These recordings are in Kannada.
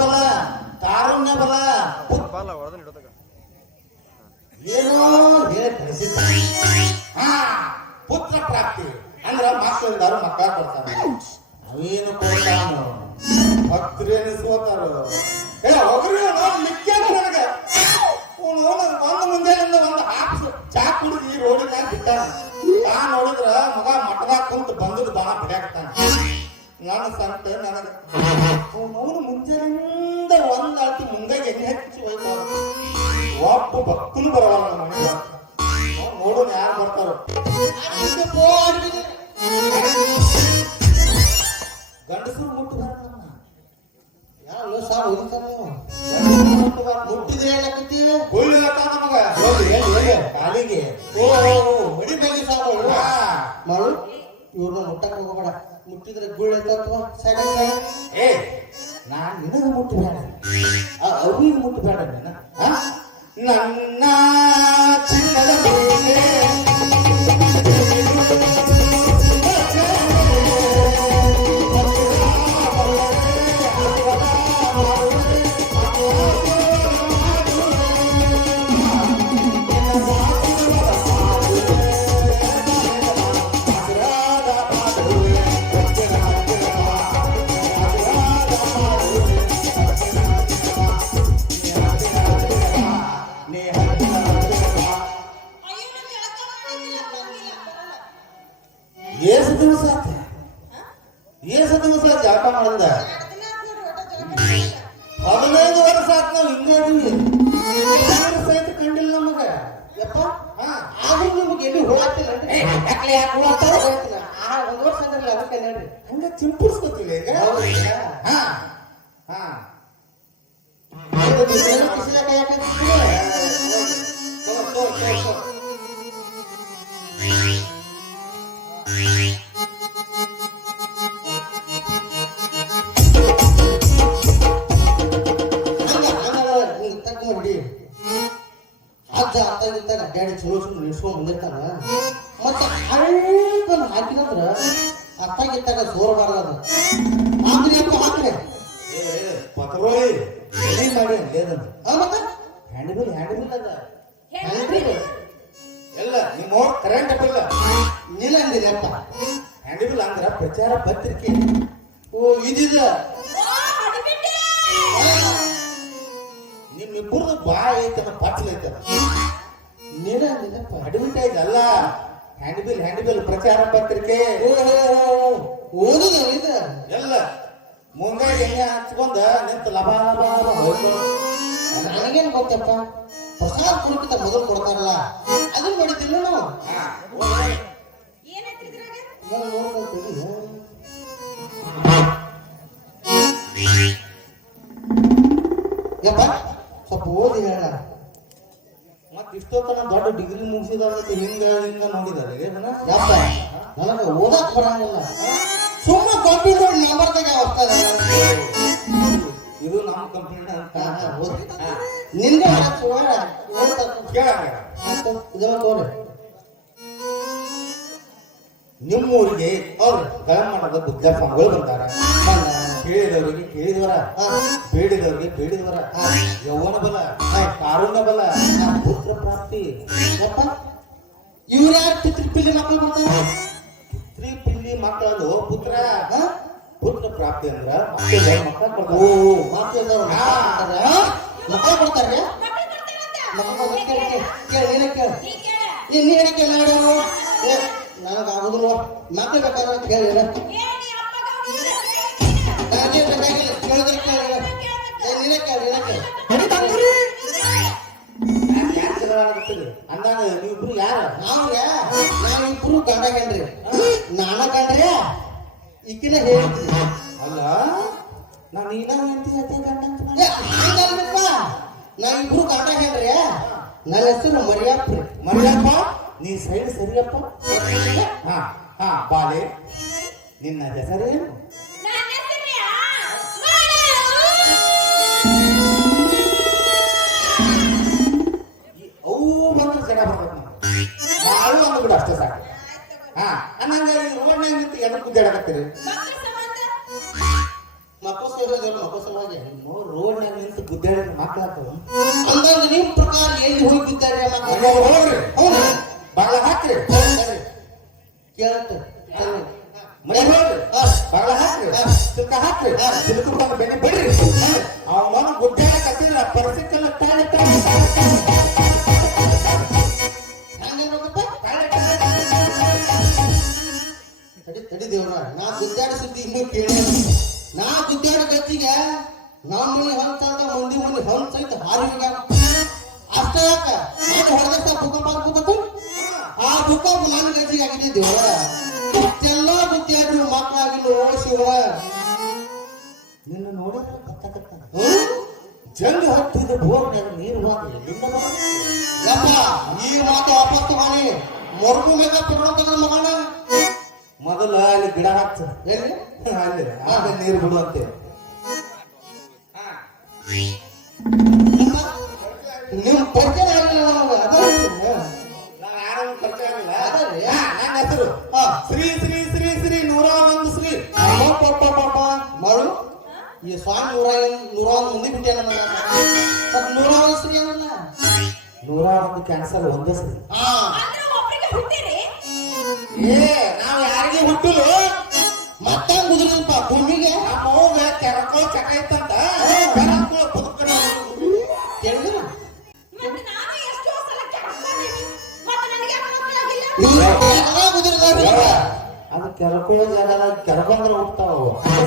ಬಲ, ತಾರುಣ್ಯ ಬಲ. ಪುತ್ರ ಪ್ರಾಪ್ತಿ. ಅಂದ್ರ ಮಾಸ್ತಾರ ಮಕ್ಕಳ ಕೊಡ್ತಾರೆ. ಅವೇನು ಸೋತಾರ ಏ ಹೋಗ್ರಿ ಮುಂದೆ ನನಗೆ. ಬಂದ ಮುಂಜಾನೆಯಿಂದ ಒಂದು ಹಾಕ್ಸು ಚಾ ಕುಡಿದು ಈ ರೋಡಿನ ಬಿಟ್ಟಾನ. ಚಾ ನೋಡಿದ್ರ ಮಗ ಮಠದಾಗ ಕುಂತ ಬಂದದ ಬಾಣ ಬಿಡಾಕ್ತಾನ ನನ್ನ ಸಂತ ನನಗೆ. ಅವನು ಮುಂಜಾನೆಯಿಂದ ಒಂದ್ ಆಳ್ತಿ ಮುಂಗಾಗಿ ಎಣ್ಣೆ ಹಚ್ಚಿ ಹೋಯ್ತಾವ ಒಬ್ಬ ಭಕ್ತನು ಬರವಲ್ಲ ನೋಡೋಣ ಯಾರು ಬರ್ತಾರೋ. ಗಂಡಸರು ಮುಟ್ಟಬಾರ ಯಾವ ಸಾರ್ ಹೋಗ್ತಾರ ನೀವು ಮುಟ್ಟಿದ್ರೆ ಏನಾಕತ್ತೀವಿ ಹುಳ್ಳು ಹೇಳ್ತಾನ ನಮಗ? ಕಾಲಿಗೆ. ಓ ಮಡಿ ಮೇಲೆ ಸಾರು ಹಾ. ಮಾಡು ಇವ್ರನ್ನ ಮುಟ್ಟಕ್ ಹೋಗಬೇಡ. ಮುಟ್ಟಿದ್ರೆ ಗುಳ್ಳ ಎತ್ತತ್ವ ಸೈಡ್ ಏ ನಾನು ನಿನಗ ಮುಟ್ಟಬೇಡ ಆ ಅವ್ರಿಗೆ ಮುಟ್ಟಬೇಡ? ನನ್ನ ದಿವಸ ಆತ ಏಸು ದಿವಸ ಜಾಪ ಮಾಡಿದ ಹದಿನೈದು ವರ್ಷ ಆತ ನಾವು ಹಿಂಗಾಗಿ ಸಹಿತ ಕಂಡಿಲ್ಲ ನಮಗ. ಯಪ್ಪ ಆದ್ರೂ ನಿಮ್ಗೆ ಎಲ್ಲಿ ಹೋಗ್ತಿಲ್ಲ? ಆ ಒಂದು ವರ್ಷ ಅಂದ್ರಲ್ಲ ಅದಕ್ಕೆ ನೋಡ್ರಿ. ಹಂಗ ಚಿಂಪಿಸ್ಕೊತೀವಿ ಈಗ? ಹಾ ಹಾ. ನಿಲ್ಸ್ಕೊಂಡ್ ಬಂದಿರ್ತಾನ ಮತ್ತೆ ಹಳ್ಕೊಂಡ್ ಹಾಕಿದಂದ್ರ ಅತ್ತಾಗಿತ್ತಾಗ ಸೋರಬಾರ್ದು ಹಾಕ್ರಿ ಅಪ್ಪ ಹಾಕ್ರಿ ಪತ್ರೋಳಿ ಎಲ್ಲಿ ಮಾಡಿ ಲೇದನ್ನ ಆ ಮತ್ತೆ? ಹ್ಯಾಂಡಿಬಿಲ್ ಹ್ಯಾಂಡಿಬಿಲ್ ಅದ. ಹ್ಯಾಂಡ್ರಿ ಎಲ್ಲ ನಿಮ್ಮ ಕರೆಂಟ್ ಬಿಲ್ ನಿಲ್ಲ ಅಂದಿರಿ ಅಪ್ಪ. ಹ್ಯಾಂಡಿಬಿಲ್ ಅಂದ್ರ ಪ್ರಚಾರ ಪತ್ರಿಕೆ. ಓ ಇದಿದ. ನಿಮ್ಮಿಬ್ಬರದು ಬಾಯ್ ಐತನ ಪಟ್ಲ ಅಂದಿರಪ್ಪ ಅಡ್ವರ್ಟೈಸ್ ಅಲ್ಲ ಹ್ಯಾಂಡಿಬಿಲ್ ಹ್ಯಾಂಡಿಬಿಲ್ ಪ್ರಚಾರ ಪತ್ರಿಕೆ. ಓ ಇದು ಎಲ್ಲ ಮುಂಗಾಯಿ ಎಣ್ಣೆ ಹಚ್ಕೊಂಡ ನಿಂತ ಲಭ ಹೋಗ್ಕೊಂಡು ನನಗೇನ್ ಗೊತ್ತಪ್ಪ? ಪ್ರಸಾದ ಕುರುಕಿತ ಮೊದಲು ಕೊಡ್ತಾರಲ್ಲ ಅದನ್ನ ಮಾಡಿದ್ದಿಲ್ಲ ನಾವು. ನಾನು ಯಪ್ಪ ಸ್ವಲ್ಪ ಓದಿ ಹೇಳ ಇಷ್ಟೊತ್ತನ ದೊಡ್ಡ ಡಿಗ್ರಿ ಮುಗಿಸಿದಾರ ಹಿಂಗ ಹಿಂಗ ನೋಡಿದಾರೆ ನನಗೆ ಓದಕ್ ಬರಂಗಿಲ್ಲ. ಸುಮ್ಮನೆ ಕಂಪ್ಯೂಟರ್ ತೆಗೆ ಇದು ನಮ್ಮ ನಿನ್ಗೆ ಕೇಳ ನಿಮ್ಮೂರಿಗೆ ಅವ್ರು ಬುದ್ಧ ಬುದ್ಧಾಸ್ವಾಮಿಗಳು ಬಂದಾರ. ಕೇಳಿದವರಿಗೆ ಕೇಳಿದವರ ಬೇಡಿದವರಿಗೆ ಬೇಡಿದವರ ಯೌವನ ಬಲ. ಕಾರುಣ್ಯ ಬಲ. ಪುತ್ರ ಪ್ರಾಪ್ತಿ. ಇವರ ಇವ್ರ ಮಕ್ಕಳು ಬರ್ತಾರೆ ಸ್ತ್ರೀ ಪಿಲ್ಲಿ ಮಕ್ಕಳದು ಪುತ್ರ? ಪುತ್ರ ಪ್ರಾಪ್ತಿ ಅಂದ್ರ ಮಕ್ಕಳು ಮಕ್ಕಳ. ಮಕ್ಕಳು ಮಕ್ಕಳು ಏ, ನೀ ಹೇಳಿ ಕೇಳಿ ನೋಡು ಏ ನನಗೆ ಆಗುದಿಲ್ಲ ಮಕ್ಕಳು ಬೇಕಾದ್ರೆ ಕೇಳಿ ಅಂದಾಗ ನೀವಿಬ್ರು ಯಾರ ನಾವ್ರೆ ನಾವಿಬ್ರು ಗಂಡ ಗಂಡ್ರಿ ನಾನ ಗಂಡ್ರಿ ಹೇಳ್ತೀನಿ ಅಲ್ಲ ನಾನು ನೀನ ಹೆಂಡತಿ ಜೊತೆ ಗಂಡ. ನಾವಿಬ್ರು ಗಂಡ ಗಂಡ್ರಿ ನನ್ನ ಹೆಸರು ಮರಿಯಪ್ಪ ಮರಿಯಪ್ಪ ನೀ ಸೈಡ್ ಸರಿಯಪ್ಪ ಹಾ ಹಾ ಬಾಲೆ ನಿನ್ನ ಹೆಸರೇನು ಹಾ ಅನ್ನಂಗ ರೋಡ್ನಾಗ ನಿಂತು ಎದ್ರ ಗುದ್ದಾಡಕತ್ತೀರಿ ಮಕ್ಕಳು ಸೇರೋದು ಮಕ್ಕಳು ಸಲುವಾಗಿ ರೋಡ್ನಾಗ ನಿಂತು ಗುದ್ದಾಡಿದ್ರೆ ಮಾತಾಡ್ತಾವ ಅಂದಾಗ ನಿಮ್ ಪ್ರಕಾರ ಎಲ್ಲಿ ಹೋಗಿದ್ದಾರೆ ಮಕ್ಕಳು ಹೋಗ್ರಿ ಹೌದು? ಬಾಳ ಹಾಕ್ರಿ. ಕೇಳತ್ತೆ. ಮನೆ ಹೋಗ್ರಿ. ಬಾಳ ಹಾಕ್ರಿ. ಸಿಲ್ಕ ಹಾಕ್ರಿ. ಕೇಳಿ ನಾ ಗುದ್ದಾಡ ಗಚ್ಚಿಗೆ ನಮ್ಮ ಮನೆ ಮಂದಿ ಮನೆ ಹಂಚ ಐತೆ ಅಷ್ಟ ಯಾಕ? ನಾನು ಹೊಡೆದ ಭೂಕಂಪ ಆ ಭೂಕಂಪ ನನ್ನ ಗಚ್ಚಿಗೆ ಆಗಿದೆ ದೇವ್ರ. ಇಷ್ಟೆಲ್ಲ ಗುದ್ದಾಡ್ರು ಮಕ್ಕಳಾಗಿಲ್ಲ ಶಿವ. ನಿನ್ನ ಹ್ಮ್? ಜಂಗ ಹತ್ತಿದ ಬೋರ್ನಾಗ ಮಾತು ವಾಪಸ್ ಮರುಗು ಮೇಕ ಪಡ್ಕೊಂತ ಮಗನ ಮೊದಲ ಅಲ್ಲಿ ಗಿಡ ಹಚ್ಚ ಎಲ್ಲಿ? ಅಲ್ಲಿ. ಆಗ ನೀರು ಅದ ನಾನು ಯಾರನ್ನು ಪರಿಚಯ ನನ್ನ ಹೆಸರು. ಶ್ರೀ ಶ್ರೀ ಶ್ರೀ ಶ್ರೀ ನೂರ ಒಂದು ಶ್ರೀ ಮಾಡು ಈ ಸ್ವಾಮಿ ನೂರ ನೂರ ಒಂದು ಮುಂದೆ ಬಿಟ್ಟೆ ನನ್ನ ನೂರ ಒಂದು ಶ್ರೀ ಅನ್ನಲ್ಲ ನೂರ ಒಂದು ಕ್ಯಾನ್ಸಲ್ ಒಂದೇ ಶ್ರೀ ಹಾ. ಏ ಯಾರಿಗೆ ಹುಟ್ಟಲು ಮತ್ತೆ ಭೂಮಿಗೆ ಕೆರಕೋ ಕೆರಕೋ ಬದುಕಣ ಅದು ಕೆರಕೋ ಜಾಗ ಕೆರಕಂದ್ರೆ ಹುಟ್ತಾವ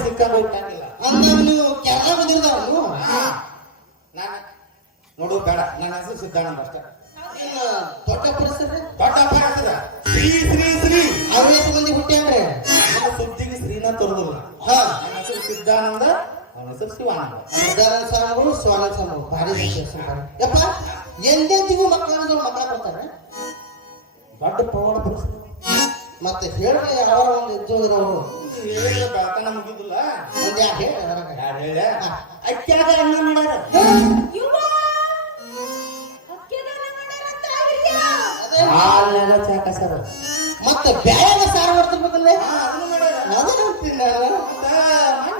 ಸಿಕ್ಕಾಗ ಹುಟ್ಟಂಗಿಲ್ಲ. ಅಂದಾಗ ನೀವು ಕೆರ ಕುದುರಿದಾವ ನೀವು ಹಾ. ನಾನು ನೋಡು ಬೇಡ. ನನ್ನ ಹೆಸರು ಸಿದ್ದಾನಂದ ಅಷ್ಟೇ. ಇನ್ನ ದೊಡ್ಡ ಪರಿಸರ ದೊಡ್ಡ ಅಪ್ಪ ಹೆಸರು ಸಿದ್ದಾನಂದ ಅವನ ಹೆಸರು ಶಿವಾನಂದ. ಸಿದ್ಧಾನಂದ ಸ್ವಾಮಿಗಳು ಭಾರಿ. ಯಪ್ಪ ಎಂದೆಂದಿಗೂ ಮಕ್ಕಳನ್ನ ಮಕ್ಕಳ ಬರ್ತಾರೆ? ದೊಡ್ಡ ಪವಾಡ ಪರಿಸ್ಥಿತಿ ಮತ್ತೆ ಹೇಳಿದ್ರೆ ಯಾವ ಒಂದು ಇದ್ದೋದ್ರು ಅವರು ಹೇಳಿದ್ರೆ ಬೆಳತನ ಮುಗಿದಿಲ್ಲ. ಒಂದ್ ಹೇಳಿ. ಯಾರು ಅಕ್ಕ್ಯಾಗ ಅನ್ನ ಮಾಡ್ಯಾರ. ಅದೇ. ಹಾಲ್ನಾಗ ಚಾಕ ಸರ ಮತ್ತೆ ಬ್ಯಾಯಾಮ ಸಾರ ಮಾಡ್ತಿರ್ಬೇಕಲ್ಲೇ ಮಾಡ್ತೀನಿ ಮಾಡ್ಯಾರ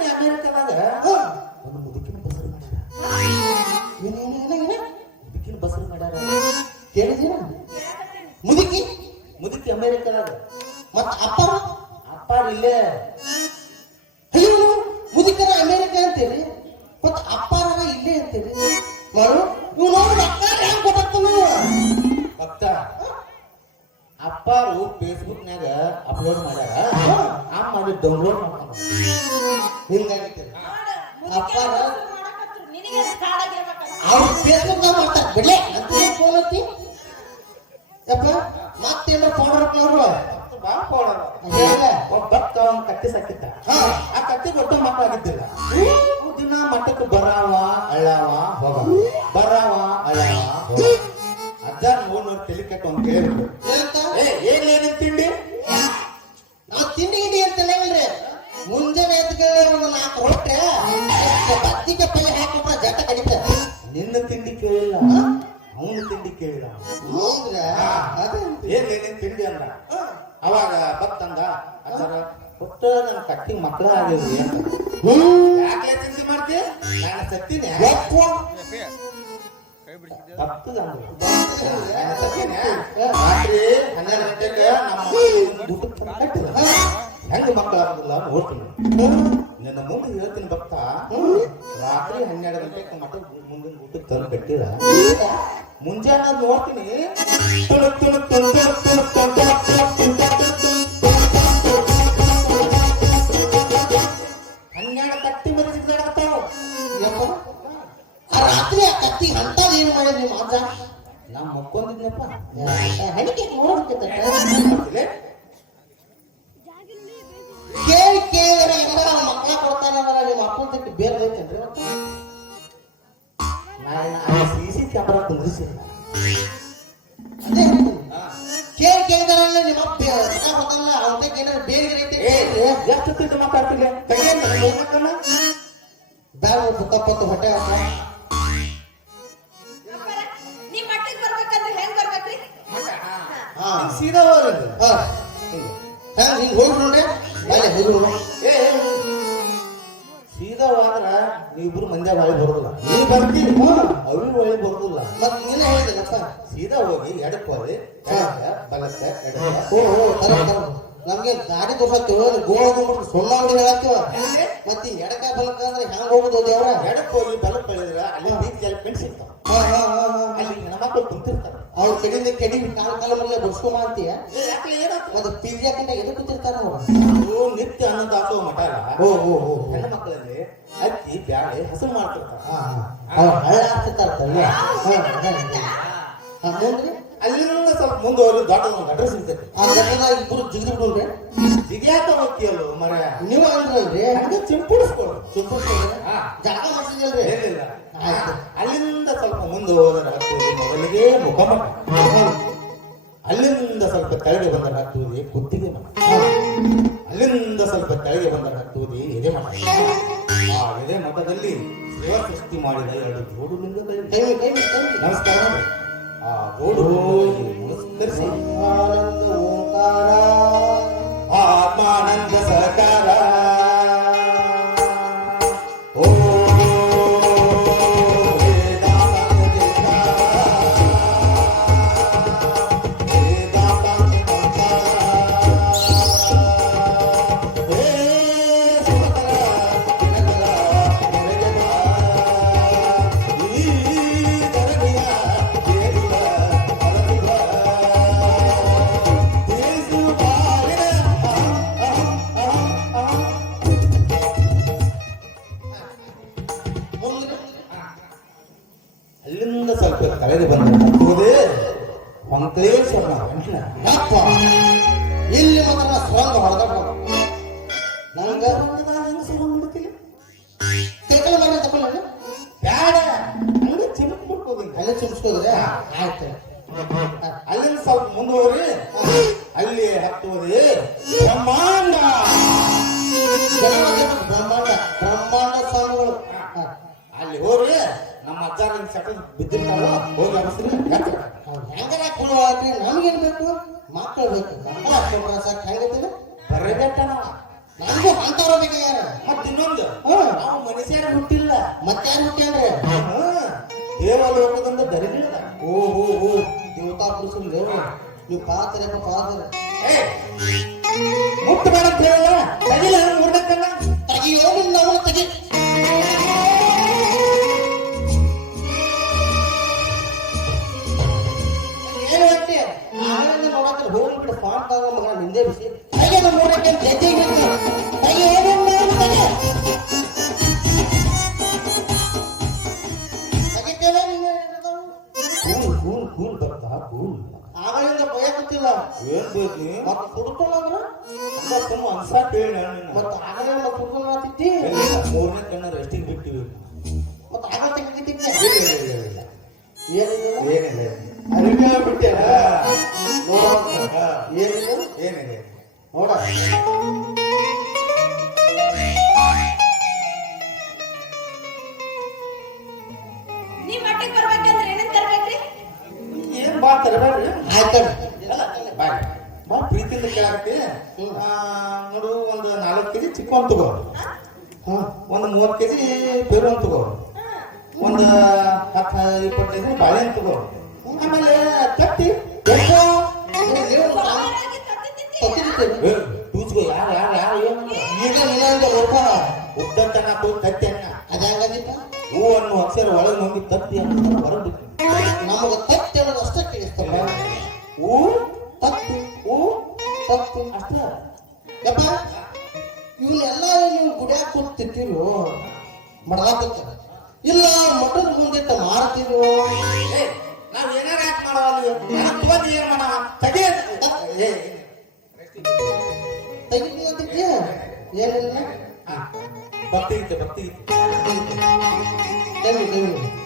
ಫೇಸ್ಬುಕ್ ಫೋನ್ ಯಪ್ಪ ಮತ್ತೇನ್ರ ಫೋನ್ ಬಾ ಪೌಡರ್ ಹೇಳಿದ ಒಬ್ಬ ಭಕ್ತ ಅವ್ನ. ಆ ಕಟ್ಟಿ ಕೊಟ್ಟು ಮಕ್ಕಳಾಗಿದ್ದಿಲ್ಲ ದಿನ ಮಠಕ್ಕೆ ಬರಾವ ಅಳ್ಳಾವ ಹೋಗ ಬರಾವ ಅಳ್ಳಾವ ಅಜ್ಜ ನೋಡ್ ತಲೆ ಕೆಟ್ಟ ಏನ್ ತಿಂಡಿ ನಾವು ತಿಂಡಿ ಗಿಂಡಿ ಅಂತ ಹೇಳಲ್ರಿ ಮುಂಜಾನೆ ಎದ್ದ ಒಂದು ನಾಲ್ಕು ರೊಟ್ಟೆ ಬತ್ತಿಗೆ ಪಲ್ಲೆ ಹಾಕಿಬಿಟ್ರೆ ಜಟ್ಟ ಕಡಿತ ನಿನ್ನ ತಿಂಡಿ ಕೇಳಿಲ್ಲ ಅವನ ತಿಂಡಿ ಏನ್ ತಿಂಡಿ ಅಂದ ಅವಾಗ ಬತ್ತಂದ ಅಜ್ಜರ ಒಟ್ಟ ನನ್ ಕಟ್ಟಿ ಮಕ್ಕಳ ಆಗಿದ್ರಿ ಅಂತ. ಹ್ಮ್. ಯಾಕೆ ಚಿಂತೆ ಮಾಡ್ತಿ? ನಾನು ಸತ್ತೀನಿ. ಯಪ್ಪ. ತಪ್ಪದ ರಾತ್ರಿ ಹನ್ನೆರಡು ಗಂಟೆಗೆ ನಮ್ಮ ಊಟಕ್ಕೆ ತಂದು ಕಟ್ಟಿದ. ಹಾ. ಹೆಂಗ ಮಕ್ಕಳು ಆಗುದಿಲ್ಲ ನೋಡ್ತೀನಿ ನಿನ್ನ ಮುಂದೆ ಹೇಳ್ತೀನಿ ಭಕ್ತ. ರಾತ್ರಿ ಹನ್ನೆರಡು ಗಂಟೆಗೆ ಮಠ ಮುಂದಿನ ಊಟಕ್ಕೆ ತಂದು ಕಟ್ಟಿದ. ಮುಂಜಾನೆ ನೋಡ್ತೀನಿ. ಹನ್ನೆರಡು ಕತ್ತಿ ಬಂದಿದ್ದಾಡತ್ತಾವ ರಾತ್ರಿ ಆ ಕತ್ತಿ ಅಂತ ಏನು ಮಾಡಿದ್ ನಿಮ್ಮ ಅಜ್ಜ ನಾ ಮಕ್ಕೊಂಡಿದ್ನಪ್ಪ ಹಣಿಕೆ ನೋಡ್ತಿದ್ದ. ಐತೆ ಏ ಎಷ್ಟು ತಿಂದು ಮಾತಾಡ್ತಿಲ್ಲ ತೆಗಿಯಲ್ಲ ಹೋಗ್ಬೇಕನ್ನ ಬ್ಯಾಡ ತಪ್ಪತ್ತು ಹೊಟ್ಟೆ ಹಾಕ. ಅಪ್ಪರ, ನೀವ್ ಮಟ್ಟಕ್ ಬರ್ಬೇಕಂದ್ರೆ ಹೆಂಗ್ ಬರ್ಬೇಕ್ರಿ? ಹಾ. ಸೀದಾ ಹೋಗ್ರಿ ಹಾ. ಹೆಂಗ್ ಹಿಂಗ್ ಹೋಗಿ ನೋಡ್ರಿ. ಏ ಸೀದಾ ಹೋದ್ರ ನೀವಿಬ್ರು ಒಳಗೆ ಬರೋದಿಲ್ಲ. ನೀ ಬರ್ತಿ ಅವ್ರು ಒಳಗೆ ಬರೋದಿಲ್ಲ. ಮತ್ತೆ ನೀನೇ ಸೀದಾ ಹೋಗಿ ಎಡಕ್ಕೆ ಹೋಗಿ ಬಲಕ್ಕೆ ಎಡಕ್ಕೆ. ಓ ಓ ತರ ತರ ನಮ್ಗೆ ದಾರಿ ತೋರ್ಸತ್ತೀವ ಗೋಳ ಸುಣ್ಣ ಅಂಗಡಿ ಹೇಳತ್ತೀವ ಮತ್ತೆ ಎಡಕ ಬಲಕ ಅಂದ್ರೆ ಹೆಂಗ್ ಹೋಗುದು ದೇವ್ರ? ಎಡಕ್ ಹೋಗಿ ಬಲಕ್ ಬೆಳೆದ್ರೆ ಅಲ್ಲಿ ಬೀಚ್ ಹಾ ಅಲ್ಲಿ ಹೆಣ್ಮಕ್ಳು ಕುಂತಿರ್ತಾರ. ಅವ್ರ ಕಡೆಯಿಂದ ಕೆಡಿ ಕಾಲ ಕಾಲ ಮೇಲೆ ಬಡ್ಸ್ಕೊಂಡ್ ಅಂತೀಯ? ಮತ್ತೆ ಪಿಜ್ಜಾ ಕಂಡ ಎದು ಕೂತಿರ್ತಾರ ಅವ್ರು? ನಿತ್ಯ ನಿತ್ಯ ಅನ್ನದಾಸೋ ಮಠ ಓ ಓ ಓ ಹೆಣ್ಣು ಮಕ್ಕಳಲ್ಲಿ ಅಕ್ಕಿ ಬ್ಯಾಳೆ ಹಸು ಮಾಡ್ತಿರ್ತಾರ. ಅವ್ರು ಹಳ್ಳ ಆಗ್ತಿರ್ತಾರ. ಅಲ್ಲಿಂದ ಸ್ವಲ್ಪ ಮುಂದೆ ಹೋಗಿ ದೊಡ್ಡ ಅಡ್ರೆಸ್ ಜಿಗಿದು ಜಿಗ್ಯಾಕ ಹೋಗ್ತಿಯಲ್ಲ ಮರ ನೀವು ಅಂದ್ರಲ್ರಿ ಹಂಗೆ. ಜಾಗ ಮಾಡ್ತಿದ್ಯಲ್ರಿ. ಅಲ್ಲಿಂದ ಸ್ವಲ್ಪ ಮುಂದೆ ಹೋದರೆ ಮೊದಲಿಗೆ ಮುಖಮಠ ಅಲ್ಲಿಂದ ಸ್ವಲ್ಪ ಕೆಳಗೆ ಬಂದರೆ ಹತ್ತುವುದೇ ಕುತ್ತಿಗೆ ಅಲ್ಲಿಂದ ಸ್ವಲ್ಪ ಕೆಳಗೆ ಬಂದರೆ ಹತ್ತುವುದೇ ಎದೆ ಮನ ಆ ಎದೆ ಮಠದಲ್ಲಿ ಶಿವ ಸೃಷ್ಟಿ ಮಾಡಿದ ಎರಡು ಜೋಡು ನಮಸ್ಕಾರ. ಆ ಜೋಡು ನಮಸ್ಕರಿಸಿ. ಏನಿಲ್ಲ ಬಿಟ್ಟೆ ನೋಡ ಏನಿಲ್ಲ ಏನಿದೆ? ನೋಡ ನೀವ್ ಮಟ್ಟಕ್ ಬರ್ಬೇಕಂದ್ರೆ ಏನಂತ ತರ್ಬೇಕ್ರಿ? ಏನ್ ಬಾ ತರಬೇಡ್ರಿ? ಆಯ್ತು ಬಾಯ್. ಬಾ ಪ್ರೀತಿಯಿಂದ ಕೇಳಾಕತ್ತಿ. ಆ, ನೋಡು ಒಂದು ನಾಲ್ಕು ಕೆಜಿ ಚಿಕ್ಕವನ್ ತಗೋ. ಹಾ? ಒಂದು ಮೂವತ್ತು ಕೆಜಿ ಪೇರುವನ್ ತಗೋ. ಒಂದು ಹತ್ತು ಇಪ್ಪತ್ತು ದಿನ ಬಾಳೆ ತಗೋ ಆಮೇಲೆ ತಟ್ಟಿ ತಟ್ಟಿ Iya, iya, iya. itu bakti itu, bakti itu. Dengar, dengar.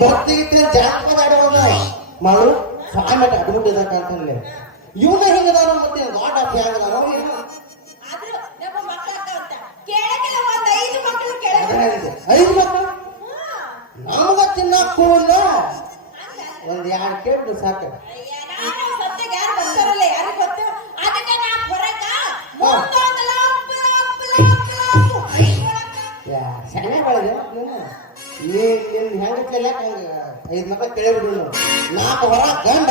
ಭಕ್ತಿ ಗೀತೆ ಜಾನಪದ ಆಡೋಣ ಮಾಡು ಸಾಯ್ ಅಂತ ಅದ್ಬಿಟ್ಟು ಇದಾಕಂತಂದ್ರೆ ಇವನ ಹಿಂಗದಾರ ಮತ್ತೆ ಗಾಡ್ ಆಫ್ ಹೇಗದಾರ ಐದು ಮಕ್ಕಳು ನಮಗ ತಿನ್ನಕ್ ಕೂಲ ಒಂದ್ ಯಾರು ಕೇಳ್ಬಿಟ್ಟು ಸಾಕ ಚೆನ್ನಾಗಿ ನೀ ನಿನ್ನ ಹೆಂಡತಿಲ್ಲ ಐದು ಮಕ್ಕಳು ಕೇಳಿಬಿಡು ನಾಲ್ಕು ಹೊರ ಗಂಡ,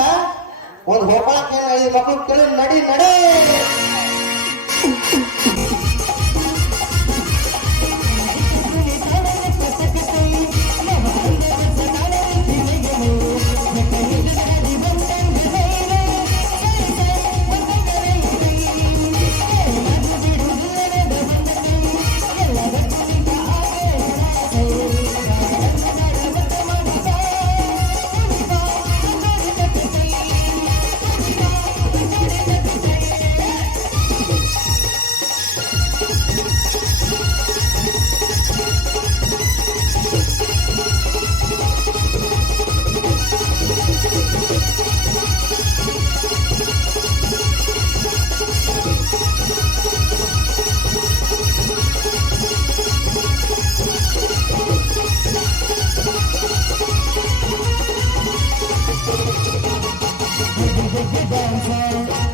ಒಂದು ಹೋಗಕ್ಕೆ ಐದು ಮಕ್ಕಳು ಕೇಳಿ ನಡಿ, ನಡೆ. with the dancers.